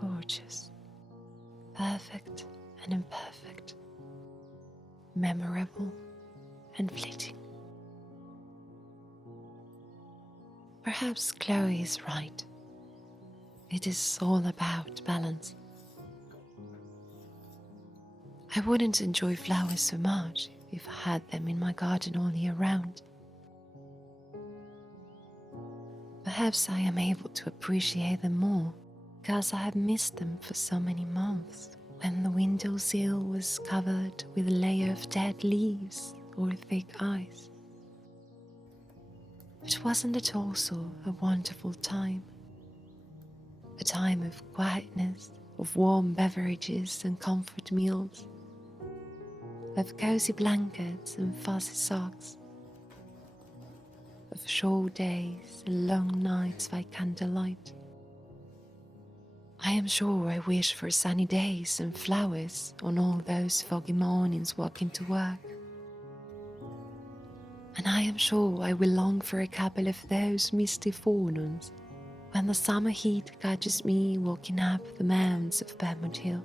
Gorgeous, perfect and imperfect, memorable and fleeting. Perhaps Chloe is right. It is all about balance. I wouldn't enjoy flowers so much if I had them in my garden all year round. Perhaps I am able to appreciate them more because I have missed them for so many months when the windowsill was covered with a layer of dead leaves or thick ice. But wasn't it also a wonderful time? A time of quietness, of warm beverages and comfort meals, of cozy blankets and fuzzy socks, of short days and long nights by candlelight. I am sure I wish for sunny days and flowers on all those foggy mornings walking to work. And I am sure I will long for a couple of those misty forenoons when the summer heat catches me walking up the mounds of Bermond Hill.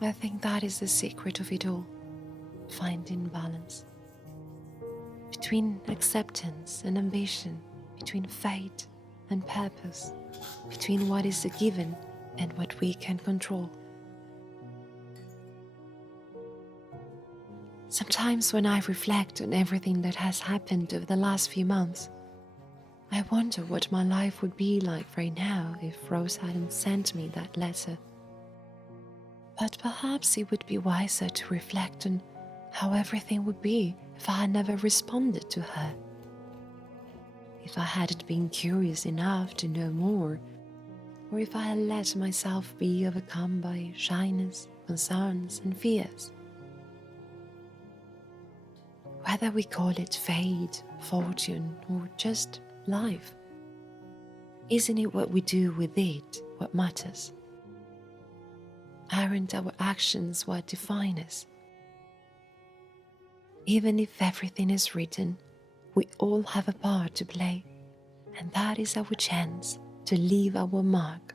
I think that is the secret of it all, finding balance. Between acceptance and ambition, between fate and purpose, between what is a given and what we can control. Sometimes when I reflect on everything that has happened over the last few months, I wonder what my life would be like right now if Rose hadn't sent me that letter. But perhaps it would be wiser to reflect on how everything would be if I had never responded to her. If I hadn't been curious enough to know more, or if I had let myself be overcome by shyness, concerns, and fears. Whether we call it fate, fortune, or just life, isn't it what we do with it what matters? Aren't our actions what define us? Even if everything is written, we all have a part to play, and that is our chance to leave our mark,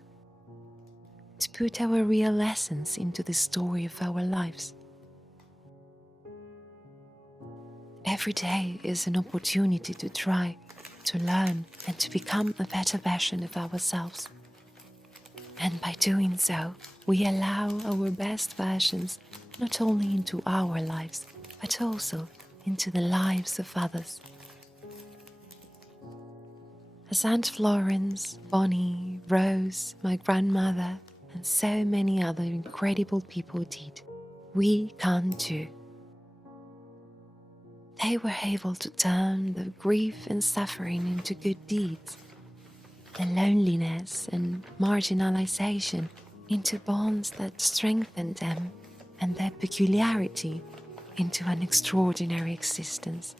to put our real essence into the story of our lives. Every day is an opportunity to try, to learn, and to become a better version of ourselves. And by doing so, we allow our best versions not only into our lives, but also into the lives of others. As Aunt Florence, Bonnie, Rose, my grandmother, and so many other incredible people did, we can too. They were able to turn the grief and suffering into good deeds, the loneliness and marginalization into bonds that strengthened them, and their peculiarity into an extraordinary existence.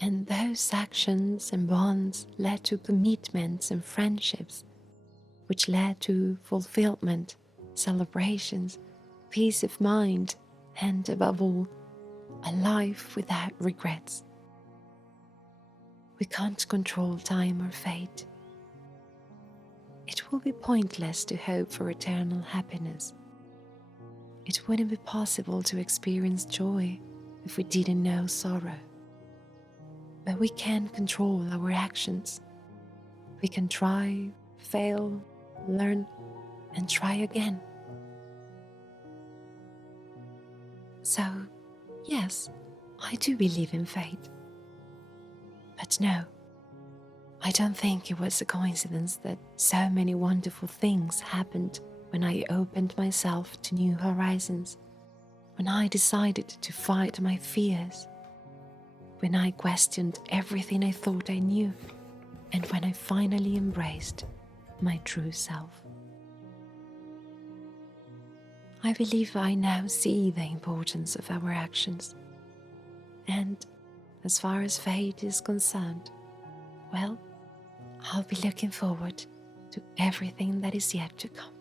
And those actions and bonds led to commitments and friendships, which led to fulfillment, celebrations, peace of mind, and above all, a life without regrets. We can't control time or fate. It will be pointless to hope for eternal happiness. It wouldn't be possible to experience joy if we didn't know sorrow. But we can control our actions. We can try, fail, learn, and try again. So, yes, I do believe in fate. But no, I don't think it was a coincidence that so many wonderful things happened when I opened myself to new horizons, when I decided to fight my fears, when I questioned everything I thought I knew, and when I finally embraced my true self. I believe I now see the importance of our actions. And as far as fate is concerned, well, I'll be looking forward to everything that is yet to come.